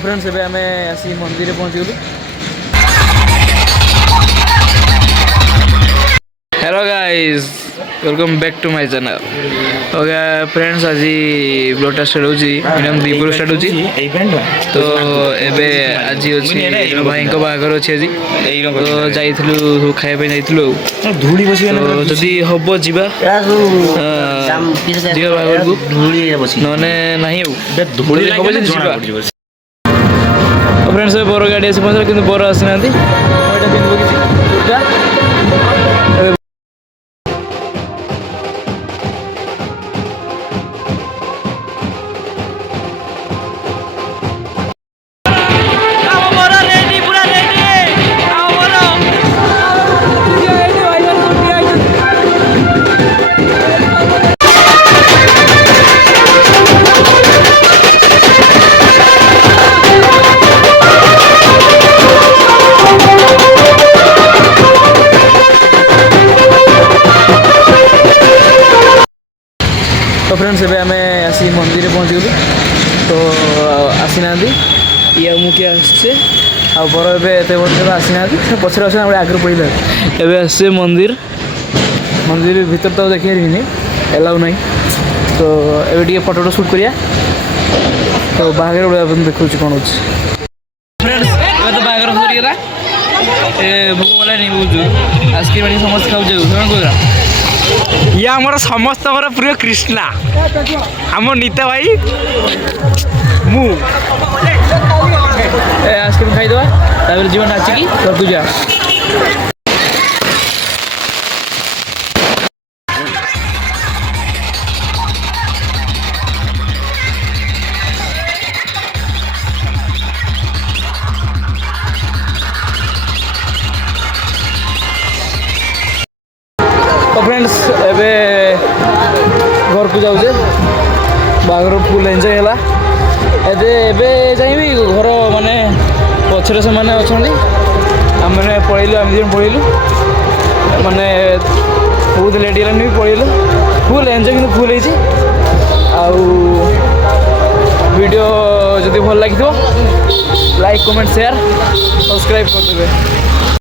Friends एबे आमे आसी मंदिर पहुँची गलु। Hello guys, welcome back to my channel. Okay friends, आज ब्लॉगटा स्टार्ट होची मिनिमम दीपुर स्टार्ट होची। तो एबे आज अछि भाई को बागर अछि आज। तो जाइथलु खाइ पे जाइथलु धूली बसी तो जदी हबो जिबा जिबा बागर को धूली बसी नने नाही धूली हबो जदी जिबा। फ्रेंड्स बोर गाड़ी आसी पहुँचल किंतु बोर आसी नांती एटा पिन बगिची तो फ्रेंड्स एबे आमे आसी मंदिर पहुँची गलु। तो आसी नांती ये मुके आसे आ बर एबे एते बड़ आसी नांती पछरे आसे हम आगर पइले एबे आसे मंदिर भीतर तो देखि रिनी एलाउ नहीं। तो एबे टिके फोटो शूट करिया। तो बागर उडा अपन देखौ छी कोन होछ। फ्रेंड्स एबे तो बागर सरियला ए भूख वाला नहीं बुझु आइसक्रीम आनी समस्त खाउ जाऊ कोन कोरा। ये हमारा समस्त प्रिय कृष्णा हम नीता भाई मु आइसक्रीम खाई दवा तापर जीवन नाचिकी कर तू जा। तो फ्रेंड्स एबे घर को जाऊे बागर फुल एंजॉय है एबे जाइबी घर माने पछरे से माने अछंदी आम मैंने पळेलु आम दिन पळेलु माने बहुत लेट हेलानी भी पळेलु फुल एंजॉय किंतु फुल होइछि। आउ वीडियो जदि भल लागिथो लाइक कमेंट शेयर सब्सक्राइब कर देबे।